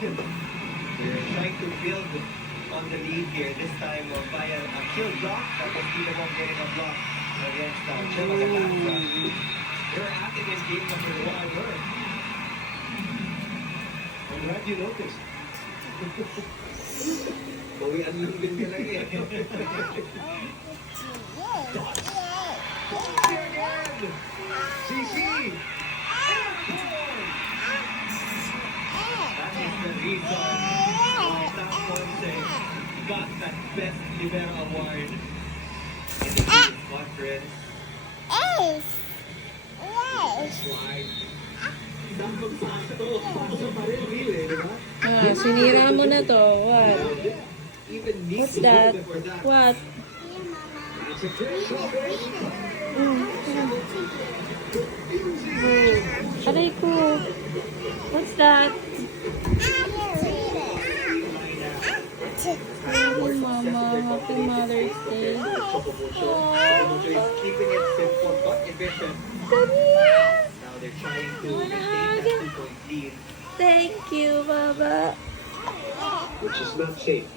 They're trying to build on the lead here. This time via a kill block. Tapos Tito Bong getting a block against Chema Galanza. They're active in game number 1. I'm glad you noticed. Uwian lang din ka lang eh. CC! That is the reason why Sam Ponce got that Best Libero Award in the Youth Conference. Slide. Dapat paso pa rin, really, di ba? Sinira mo na to. What? Even What's Nicky that? before that. What? It's a trick. Aray ko. What's that? Hi, Mama. Happy Mother's Day. Chocomucho is keeping it simple but efficient. Daniel! Now they're trying to Wanna maintain hug? that 2-point lead. Thank you, Baba. Which is not safe.